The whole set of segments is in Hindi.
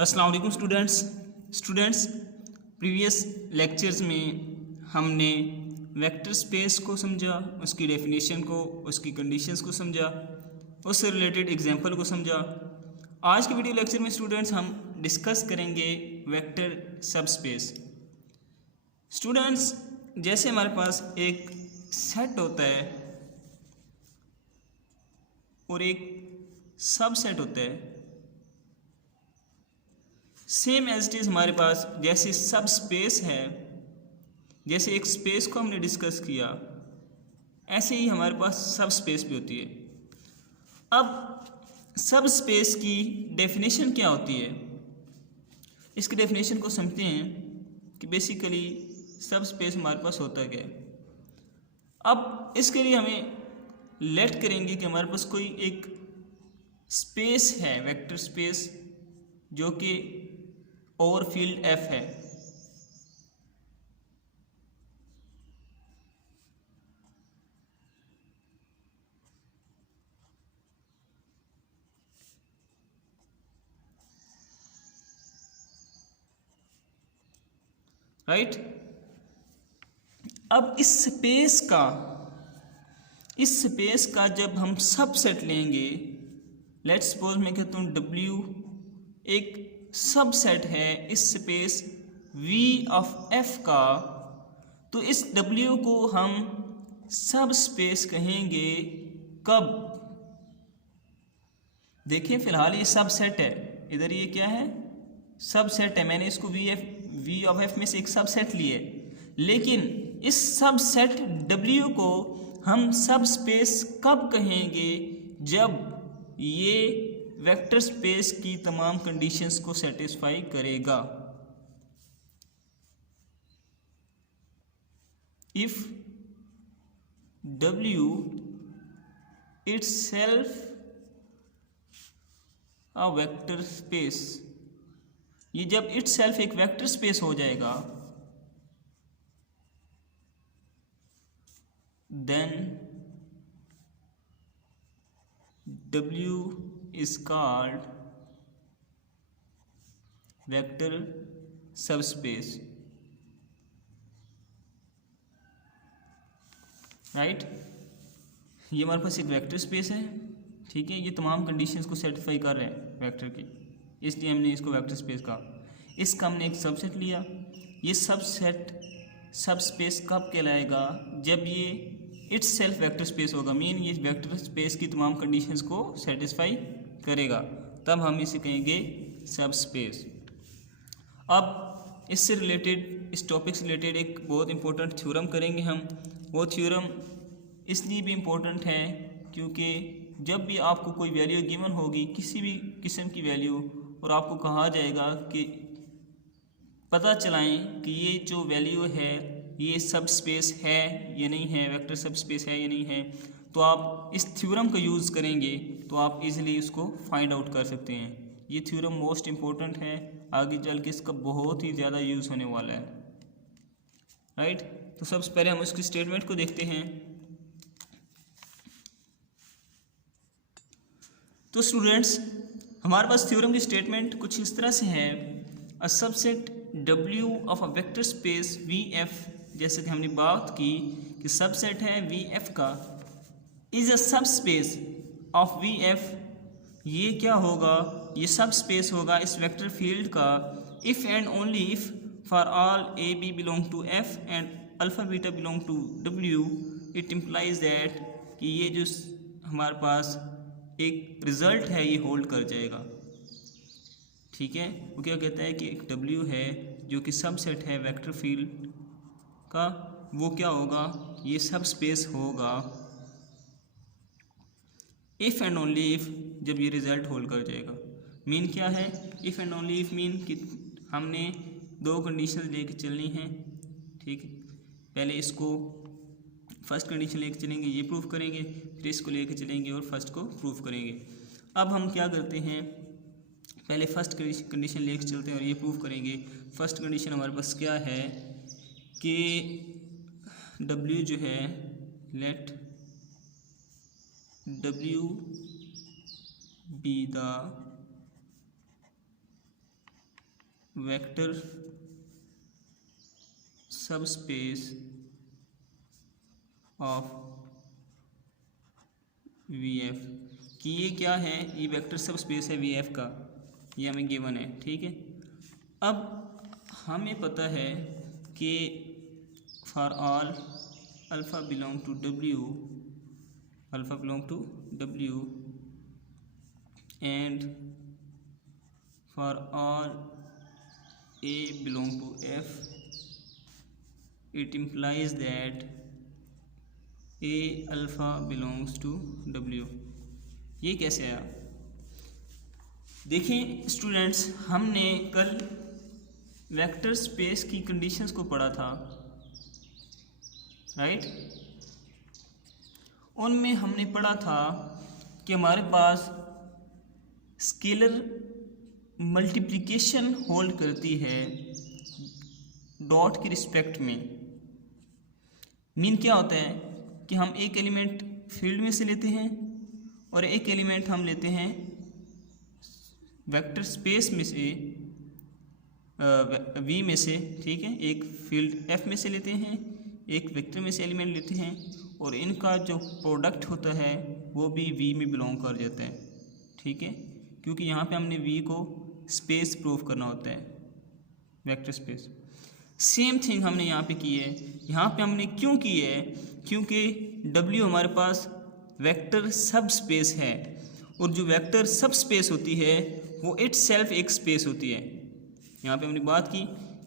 अस्सलाम वालेकुम स्टूडेंट्स प्रीवियस लेक्चर्स में हमने वेक्टर स्पेस को समझा, उसकी डेफिनेशन को, उसकी कंडीशंस को समझा, उससे रिलेटेड एग्जांपल को समझा। आज के वीडियो लेक्चर में स्टूडेंट्स हम डिस्कस करेंगे वेक्टर सबस्पेस। स्टूडेंट्स, जैसे हमारे पास एक सेट होता है और एक सबसेट होता है, सेम एज इट इज़ हमारे पास जैसे सब स्पेस है, जैसे एक स्पेस को हमने डिस्कस किया, ऐसे ही हमारे पास सब स्पेस भी होती है। अब सब स्पेस की डेफिनेशन क्या होती है, इसकी डेफिनेशन को समझते हैं कि बेसिकली सब स्पेस हमारे पास होता क्या है। अब इसके लिए हमें लेट करेंगे कि हमारे पास कोई एक स्पेस है, वेक्टर स्पेस, जो कि ओवर फील्ड एफ है। राइट। अब इस स्पेस का जब हम सबसेट लेंगे, लेट्स सपोज मैं कहता हूँ W एक सबसेट है इस स्पेस V ऑफ F का, तो इस W को हम सब स्पेस कहेंगे कब? देखिए फिलहाल ये सबसेट है, इधर ये क्या है, सबसेट है। मैंने इसको V ऑफ F में से एक सबसेट लिए, लेकिन इस सबसेट W को हम सब स्पेस कब कहेंगे? जब ये वेक्टर स्पेस की तमाम कंडीशंस को सेटिस्फाई करेगा। If W itself a vector space, ये जब itself एक वेक्टर स्पेस हो जाएगा, then W is called vector subspace. Right, ये हमारे पास एक वेक्टर स्पेस है, ठीक है। ये तमाम कंडीशंस को सेटिस्फाई कर रहे हैं वेक्टर की, इसलिए हमने इसको वेक्टर स्पेस कहा। इसका हमने एक सबसेट लिया। ये सबसेट सबस्पेस कब कहलाएगा? जब ये इट्स सेल्फ वेक्टर स्पेस होगा, मीन ये वेक्टर स्पेस की तमाम कंडीशंस को सेटिस्फाई करेगा, तब हम इसे कहेंगे सबस्पेस। अब इससे रिलेटेड, इस टॉपिक से रिलेटेड एक बहुत इंपॉर्टेंट थ्योरम करेंगे हम। वो थ्योरम इसलिए भी इम्पोर्टेंट है क्योंकि जब भी आपको कोई वैल्यू गिवन होगी, किसी भी किस्म की वैल्यू, और आपको कहा जाएगा कि पता चलाएं कि ये जो वैल्यू है ये सब स्पेस है या नहीं है, वेक्टर सब स्पेस है या नहीं है, तो आप इस थ्योरम का यूज़ करेंगे तो आप इजीली उसको फाइंड आउट कर सकते हैं। ये थ्योरम मोस्ट इम्पोर्टेंट है, आगे चल के इसका बहुत ही ज़्यादा यूज़ होने वाला है। राइट, तो सबसे पहले हम उसकी स्टेटमेंट को देखते हैं। तो स्टूडेंट्स, हमारे पास थ्योरम की स्टेटमेंट कुछ इस तरह से है। A subset W of a vector space VF, जैसे कि हमने बात की कि सबसेट है VF का, इज अ सब स्पेस ऑफ VF। ये क्या होगा? ये सब स्पेस होगा इस वेक्टर फील्ड का if and only if for all AB belong to F and alpha beta belong to W। It implies that कि ये जो हमारे पास एक रिज़ल्ट है ये होल्ड कर जाएगा, ठीक है। वो क्या कहता है कि एक W है जो कि सबसेट है वेक्टर फील्ड का, वो क्या होगा? ये सब स्पेस होगा इफ़ एंड ओनली इफ़, जब ये रिज़ल्ट होल्ड कर जाएगा। मीन क्या है? If and only if mean कि हमने दो कंडीशन लेके चलनी है, ठीक है। पहले इसको फर्स्ट कंडीशन लेके चलेंगे, ये प्रूफ करेंगे, फिर इसको लेके चलेंगे और फर्स्ट को प्रूफ करेंगे। अब हम क्या करते हैं, पहले फर्स्ट कंडीशन लेके चलते हैं और ये प्रूफ करेंगे। फर्स्ट कंडीशन हमारे पास क्या है कि W जो है, let W be the vector subspace of V F कि ये क्या है, ये वेक्टर सबस्पेस है वी एफ का, ये हमें गिवन है। ठीक है, अब हमें पता है कि for all alpha belong to W, alpha belong to W and for all A belong to F, it implies that a alpha belongs to w। ये कैसे आया? देखिए स्टूडेंट्स, हमने कल वेक्टर स्पेस की कंडीशंस को पढ़ा था, राइट? उनमें हमने पढ़ा था कि हमारे पास स्केलर मल्टीप्लिकेशन होल्ड करती है डॉट के रिस्पेक्ट में। मीन क्या होता है कि हम एक एलिमेंट फील्ड में से लेते हैं और एक एलिमेंट हम लेते हैं वेक्टर स्पेस में से, वी में से। ठीक है, एक फील्ड एफ में से लेते हैं, एक वेक्टर में से एलिमेंट लेते हैं और इनका जो प्रोडक्ट होता है वो भी वी में बिलोंग कर जाता है। ठीक है, क्योंकि यहाँ पे हमने वी को स्पेस प्रूव करना होता है, वेक्टर स्पेस। सेम थिंग हमने यहाँ पे की है। यहाँ पे हमने क्यों की है? क्योंकि W हमारे पास वेक्टर सब स्पेस है और जो वेक्टर सब स्पेस होती है वो इटसेल्फ एक स्पेस होती है। यहाँ पे हमने बात की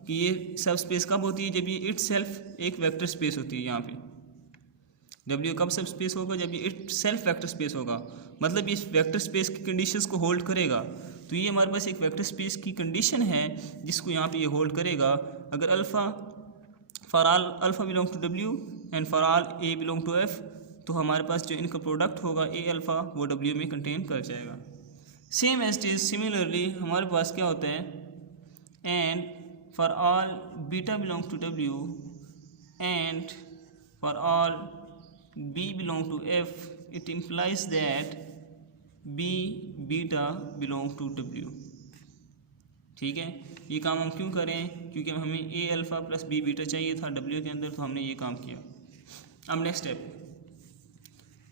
कि ये सब स्पेस कब होती है? जब ये इटसेल्फ एक वेक्टर स्पेस होती है। यहाँ पे W कब सब स्पेस होगा? जब ये इटसेल्फ वेक्टर स्पेस होगा, मतलब ये वेक्टर स्पेस की कंडीशंस को होल्ड करेगा। तो ये हमारे पास एक वेक्टर स्पेस की कंडीशन है जिसको यहाँ पे ये होल्ड करेगा। अगर alpha for all alpha belong to W and for all A belong to F, तो हमारे पास जो इनका प्रोडक्ट होगा ए अल्फ़ा वो डब्ल्यू में कंटेन कर जाएगा। Same as it is similarly हमारे पास क्या होता है, and for all beta belong to W and for all B belong to F, it implies that B beta belong to W. ठीक है, ये काम हम क्यों करें? क्योंकि हमें ए अल्फ़ा प्लस बी बीटा चाहिए था डब्ल्यू के अंदर, तो हमने ये काम किया। अब next step,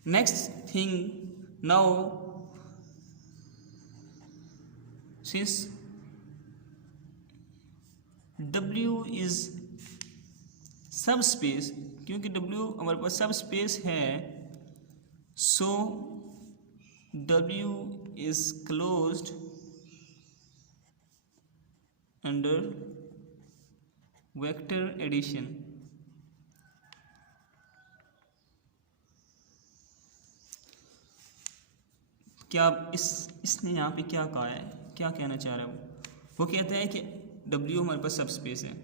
next thing now, since W is सब स्पेस, क्योंकि डब्ल्यू हमारे पास सब स्पेस है, so W is closed under vector addition। क्या इसने यहाँ पे क्या कहा है, क्या कहना चाह रहा है? वो कहता है कि W हमारे पास सब स्पेस है।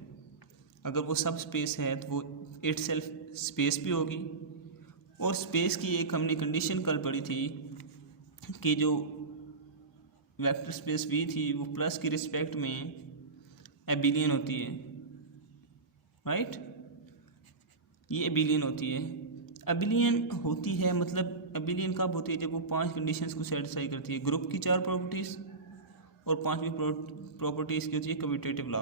अगर वो सब स्पेस है तो वो इटसेल्फ स्पेस भी होगी। और स्पेस की एक हमने कंडीशन कल पढ़ी थी कि जो वेक्टर स्पेस V थी वो प्लस के रिस्पेक्ट में एबिलियन होती है, राइट? ये एबिलियन होती है। एबिलियन होती है मतलब एबिलियन कब होती है? जब वो 5 कंडीशंस को सेटिस्फाई करती है। ग्रुप की 4 प्रॉपर्टीज़ और 5वीं प्रॉपर्टीज़ की होती है कम्यूटेटिव लॉ।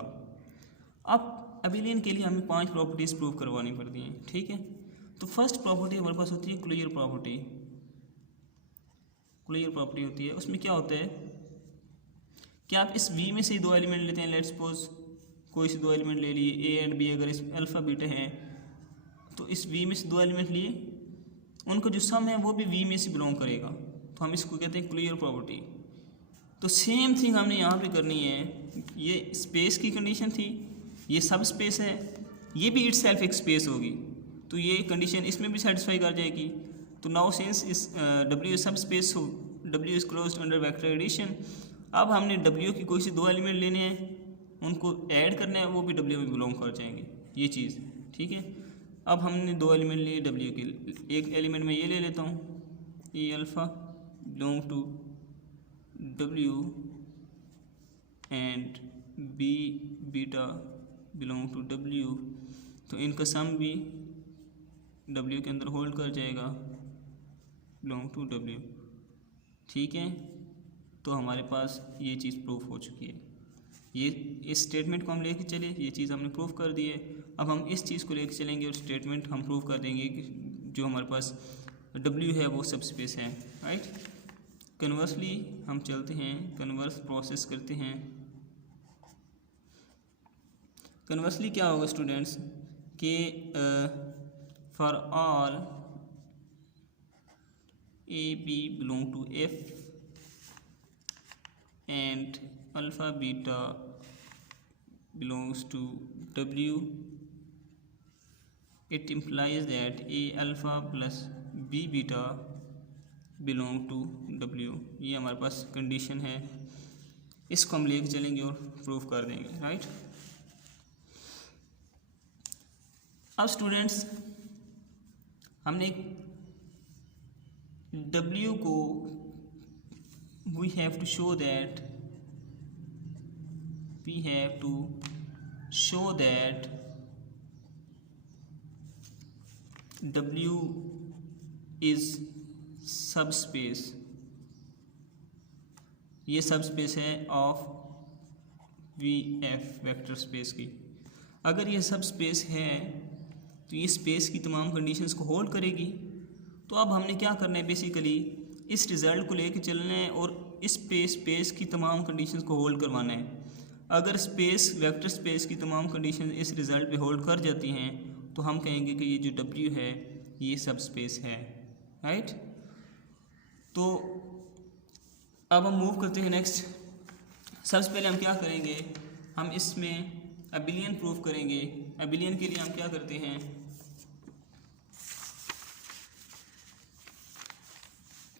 अब एबिलियन के लिए हमें 5 प्रॉपर्टीज़ प्रूव करवानी पड़ती हैं। ठीक है, तो फर्स्ट प्रॉपर्टी हमारे पास होती है क्लियर प्रॉपर्टी। क्लियर प्रॉपर्टी होती है, उसमें क्या होता है कि आप इस V में से 2 एलिमेंट लेते हैं। लेट्स सपोज कोई से 2 एलिमेंट ले लिए, A एंड B, अगर इस अल्फ़ा बीटा हैं तो इस V में से 2 एलिमेंट लिए, उनका जो सम है वो भी V में से बिलोंग करेगा, तो हम इसको कहते हैं क्लियर प्रॉपर्टी। तो सेम थिंग हमने यहाँ पे करनी है। ये स्पेस की कंडीशन थी, ये सब स्पेस है, ये भी इटसेल्फ एक स्पेस होगी, तो ये कंडीशन इसमें भी सेटिस्फाई कर जाएगी। तो नाउ सिंस इस W सब स्पेस हो, W is closed under vector addition. अब हमने W की कोई से 2 एलिमेंट लेने हैं, उनको ऐड करना है, वो भी W में बिलोंग कर जाएंगे, ये चीज़। ठीक है, अब हमने 2 एलिमेंट लिए W के, एक एलिमेंट में ये ले लेता हूँ, ये alpha belong to W and B beta belong to W, तो इनका सम भी W के अंदर होल्ड कर जाएगा, बिलोंग टू W। ठीक है, तो हमारे पास ये चीज़ प्रूफ हो चुकी है। ये इस स्टेटमेंट को हम लेके चले, ये चीज़ हमने प्रूव कर दी है। अब हम इस चीज़ को लेके चलेंगे और स्टेटमेंट हम प्रूव कर देंगे कि जो हमारे पास W है वो सब स्पेस है, राइट। कन्वर्सली हम चलते हैं, कन्वर्स प्रोसेस करते हैं। कन्वर्सली क्या होगा स्टूडेंट्स कि for all AB belong to F and alpha beta belongs to W, it implies that A alpha plus B beta belong to W। ये हमारे पास कंडीशन है, इसको हम लेके चलेंगे और प्रूव कर देंगे, राइट। अब स्टूडेंट्स हमने W को we have to show that W is subspace, ये सबस्पेस है ऑफ VF वेक्टर स्पेस की। अगर ये सबस्पेस है तो ये स्पेस की तमाम कंडीशंस को होल्ड करेगी। तो अब हमने क्या करना है, बेसिकली इस रिज़ल्ट को लेके चलना है और इस स्पेस की तमाम कंडीशंस को होल्ड करवाना है। अगर स्पेस वेक्टर स्पेस की तमाम कंडीशंस इस रिज़ल्ट पे होल्ड कर जाती हैं तो हम कहेंगे कि ये जो W है ये सब स्पेस है, राइट। तो अब हम मूव करते हैं नेक्स्ट। सबसे पहले हम क्या करेंगे, हम इसमें अबिलियन प्रूफ करेंगे। अबिलियन के लिए हम क्या करते हैं,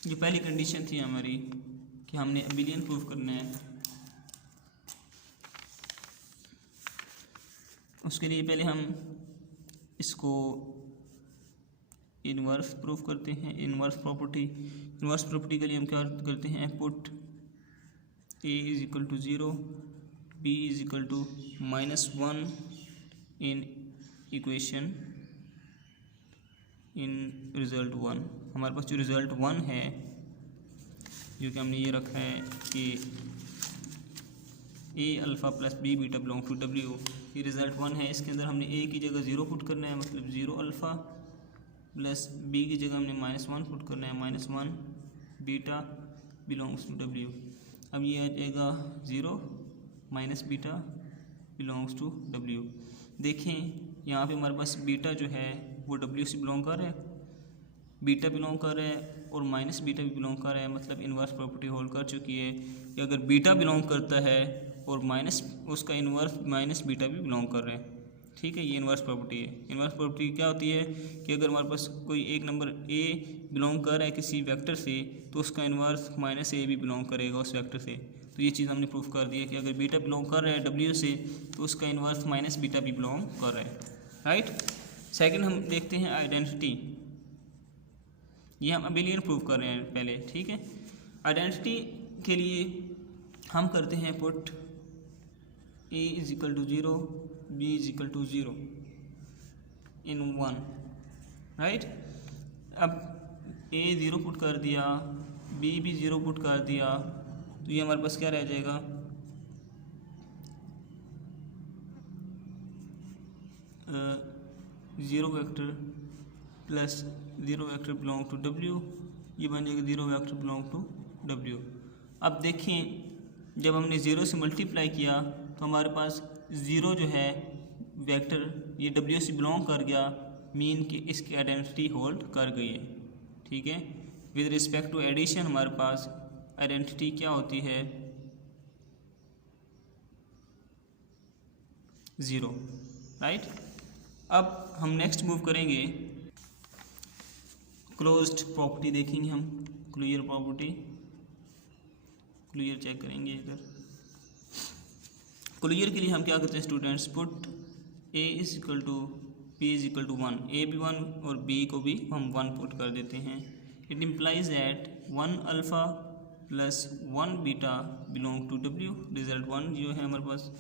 ये पहली कंडीशन थी हमारी कि हमने अबिलियन प्रूफ करना है। उसके लिए पहले हम इसको इनवर्स प्रूफ करते हैं, इनवर्स प्रॉपर्टी के लिए हम क्या करते हैं, put A is equal to 0, B is equal to -1 in equation in result 1। हमारे पास जो रिज़ल्ट 1 है, जो कि हमने ये रखा है कि A अल्फ़ा plus B beta belong to W, ये रिज़ल्ट 1 है। इसके अंदर हमने A की जगह 0 पुट करना है, मतलब 0 अल्फ़ा, प्लस B की जगह हमने -1 पुट करना है, -1 बीटा बिलोंग्स टू W। अब ये आ जाएगा 0 minus beta belongs to W। देखें यहाँ पे हमारे पास बीटा जो है वो W से बिलोंग कर रहा है, बीटा बिलोंग कर रहा है और माइनस बीटा भी बिलोंग कर रहा है, मतलब इन्वर्स प्रॉपर्टी होल्ड कर चुकी है कि अगर बीटा बिलोंग करता है और माइनस उसका इन्वर्स माइनस बीटा भी बिलोंग कर रहा है, ठीक है। ये इन्वर्स प्रॉपर्टी है। इन्वर्स प्रॉपर्टी क्या होती है कि अगर हमारे पास कोई एक नंबर A बिलोंग कर रहा है किसी वेक्टर से तो उसका इन्वर्स -A भी बिलोंग करेगा उस वेक्टर से। तो ये चीज़ हमने प्रूफ कर दी है कि अगर बीटा बिलोंग कर रहा है W से तो उसका इन्वर्स माइनस बीटा भी बिलोंग कर रहा है, राइट। सेकंड हम देखते हैं आइडेंटिटी। ये हम अबिलियन प्रूफ कर रहे हैं पहले, ठीक है। आइडेंटिटी के लिए हम करते हैं put A is equal to 0, B is equal to 0 in 1, right. अब A 0 पुट कर दिया, B भी 0 पुट कर दिया, तो ये हमारे पास क्या रह जाएगा, zero vector plus 0 vector belong to W, ये बन जाएगा 0 वेक्टर बिलोंग टू W। अब देखें जब हमने 0 से मल्टीप्लाई किया तो हमारे पास 0 जो है वेक्टर ये W से बिलोंग कर गया, मीन कि इसकी आइडेंटिटी होल्ड कर गई है, ठीक है। विद रिस्पेक्ट टू एडिशन हमारे पास आइडेंटिटी क्या होती है, 0, राइट। अब हम नेक्स्ट मूव करेंगे, क्लोज्ड प्रॉपर्टी देखेंगे हम, क्लियर प्रॉपर्टी, क्लियर चेक करेंगे इधर। क्लियर के लिए हम क्या करते हैं students, put A is equal to P is equal to 1, A भी 1 और B को भी हम 1 पुट कर देते हैं। It implies that 1 alpha plus 1 beta belong to W, result 1 जो है हमारे पास।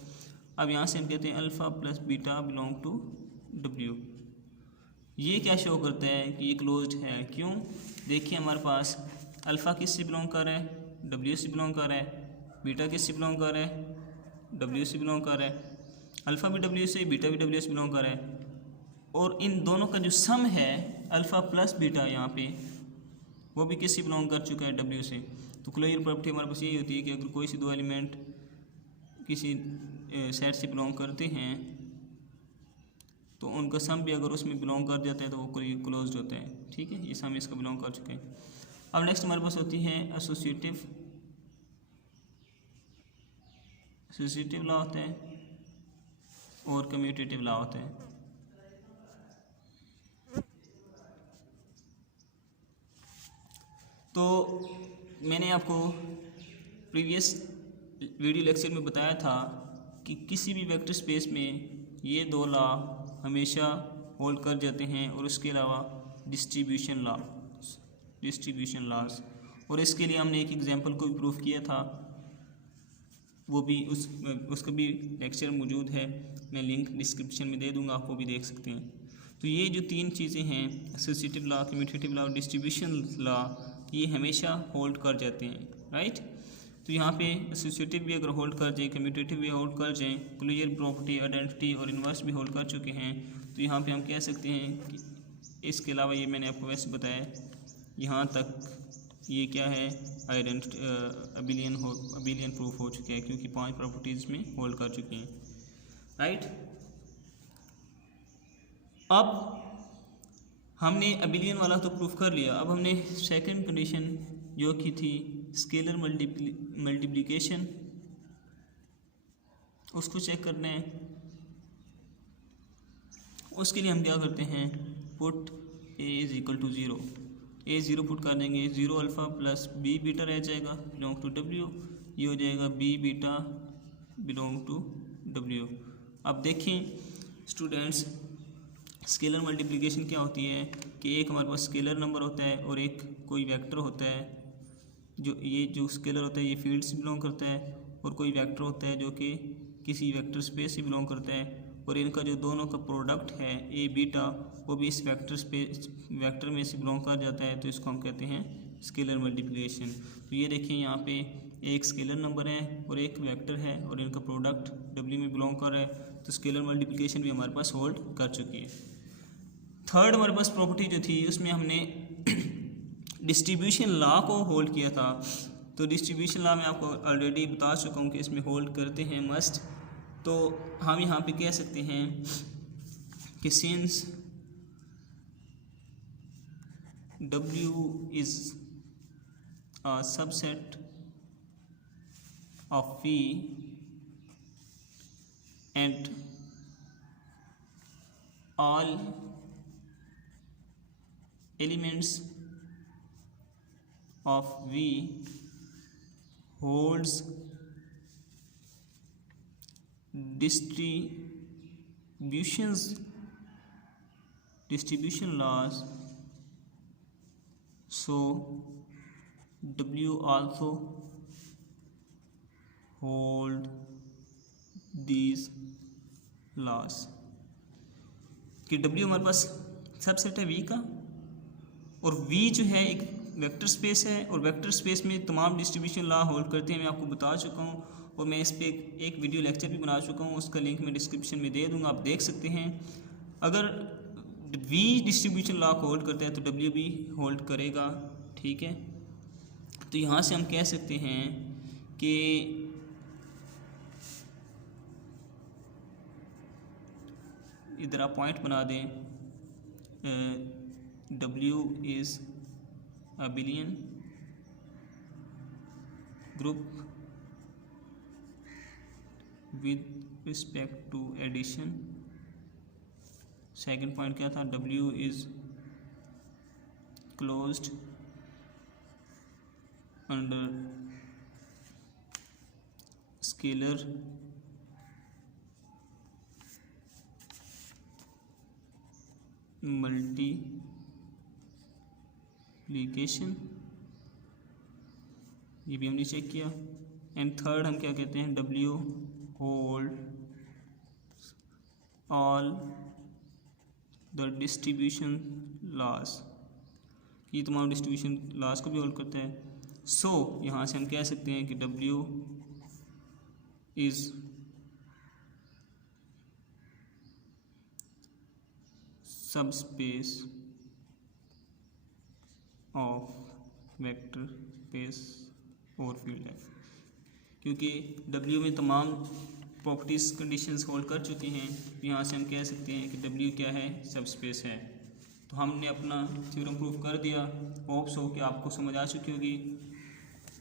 अब यहाँ से हम कहते हैं alpha plus beta belong to W। ये क्या शो करता है कि ये क्लोज्ड है, क्यों? देखिए हमारे पास अल्फ़ा किस से बिलोंग कर रहा है, W से बिलोंग कर रहा है, बीटा किस से बिलोंग कर रहा है, डब्ल्यू से बिलोंग कर रहा है, अल्फ़ा भी डब्ल्यू से, बीटा भी डब्ल्यू से बिलोंग कर रहा है, और इन दोनों का जो सम है अल्फ़ा प्लस बीटा यहाँ पे वो भी किससे बिलोंग कर चुका है, डब्ल्यू से। तो क्लोजर प्रॉपर्टी हमारे पास यही होती है कि अगर कोई से दो एलिमेंट किसी सेट से बिलोंग करते हैं तो उनका सम भी अगर उसमें बिलोंग कर जाता है तो वो क्लोज्ड होता है। ठीक है, ये सम इसका बिलोंग कर चुके हैं। अब नेक्स्ट हमारे पास होती है एसोसिएटिव लॉ होता है और कम्यूटेटिव लॉ होता है। तो मैंने आपको प्रीवियस वीडियो लेक्चर में बताया था कि किसी भी वेक्टर स्पेस में ये दो लॉ हमेशा होल्ड कर जाते हैं, और उसके अलावा डिस्ट्रीब्यूशन लॉज, और इसके लिए हमने एक एग्जांपल को भी प्रूफ किया था, वो भी उसका भी लेक्चर मौजूद है, मैं लिंक डिस्क्रिप्शन में दे दूंगा, आप वो भी देख सकते हैं। तो ये जो तीन चीज़ें हैं, associative law, commutative law, distribution law, ये हमेशा होल्ड कर जाते हैं, राइट। तो यहाँ पे एसोसिएटिव भी अगर होल्ड कर जाए, कम्यूटेटिव भी होल्ड कर जाएँ, क्लोजर प्रॉपर्टी, आइडेंटिटी और इन्वर्स भी होल्ड कर चुके हैं, तो यहाँ पे हम कह सकते हैं कि इसके अलावा ये मैंने आपको वैसे बताया, यहाँ तक ये क्या है, आइडेंटिटी अबिलियन प्रूफ हो चुके हैं, क्योंकि 5 प्रॉपर्टीज़ में होल्ड कर चुके हैं, राइट। अब हमने अबिलियन वाला तो प्रूफ कर लिया, अब हमने सेकंड कंडीशन जो की थी स्केलर मल्टीप्लिकेशन, उसको चेक करना है। उसके लिए हम क्या करते हैं, put A is equal to 0, A 0 put कर देंगे, 0 अल्फ़ा प्लस बी बीटा रह जाएगा बिलोंग टू डब्ल्यू, ये हो जाएगा B beta belong to W. अब देखें स्टूडेंट्स, स्केलर मल्टीप्लिकेशन क्या होती है कि एक हमारे पास स्केलर नंबर होता है और एक कोई वेक्टर होता है, जो स्केलर होता है ये फील्ड से बिलोंग करता है, और कोई वेक्टर होता है जो कि किसी वेक्टर स्पेस से बिलोंग करता है, और इनका जो दोनों का प्रोडक्ट है ए बीटा वो भी इस वेक्टर में से बिलोंग कर जाता है, तो इसको हम कहते हैं स्केलर मल्टीप्लिकेशन। तो ये देखिए यहाँ पे एक स्केलर नंबर है और एक वेक्टर है और इनका प्रोडक्ट डब्ल्यू में बिलोंग कर रहा है, तो स्केलर मल्टीप्लिकेशन भी हमारे पास होल्ड कर चुकी है। थर्ड हमारे पास प्रॉपर्टी जो थी उसमें हमने डिस्ट्रीब्यूशन लॉ को होल्ड किया था। तो डिस्ट्रीब्यूशन लॉ मैं आपको ऑलरेडी बता चुका हूँ कि इसमें होल्ड करते हैं मस्ट। तो हम यहाँ पे कह सकते हैं कि since W is a subset of V and all elements of V holds distribution laws, so W also hold these laws। कि W हमारे पास सबसेट है V का, और V जो है एक वेक्टर स्पेस है, और वेक्टर स्पेस में तमाम डिस्ट्रीब्यूशन लॉ होल्ड करते हैं, मैं आपको बता चुका हूँ, और मैं इस पर एक वीडियो लेक्चर भी बना चुका हूँ, उसका लिंक मैं डिस्क्रिप्शन में दे दूँगा, आप देख सकते हैं। अगर V डिस्ट्रीब्यूशन लॉ को होल्ड करता है तो W भी होल्ड करेगा, ठीक है। तो यहाँ से हम कह सकते हैं कि इधर आप पॉइंट बना दें, W is abelian group with respect to addition। Second point क्या था, W is closed under scalar multiplication, ये भी हमने चेक किया। एंड थर्ड हम क्या कहते हैं, W hold all the distribution laws, ये तमाम डिस्ट्रीब्यूशन लॉज को भी होल्ड करता है। सो यहाँ से हम कह सकते हैं कि W is सब स्पेस ऑफ वेक्टर स्पेस और फील्ड है, क्योंकि W में तमाम प्रॉपर्टीज़ कंडीशंस होल्ड कर चुकी हैं, यहाँ से हम कह सकते हैं कि W क्या है, सब स्पेस है। तो हमने अपना थ्योरम प्रूफ कर दिया। होप्स हो कि आपको समझ आ चुकी होगी।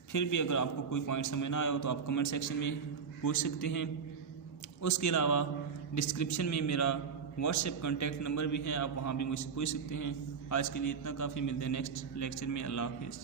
फिर भी अगर आपको कोई पॉइंट समझ ना आया हो तो आप कमेंट सेक्शन में पूछ सकते हैं। उसके अलावा डिस्क्रिप्शन में मेरा व्हाट्सएप कॉन्टैक्ट नंबर भी है, आप वहाँ भी मुझसे पूछ सकते हैं। आज के लिए इतना काफ़ी, मिलते हैं नेक्स्ट लेक्चर में। अल्लाह हाफिज़।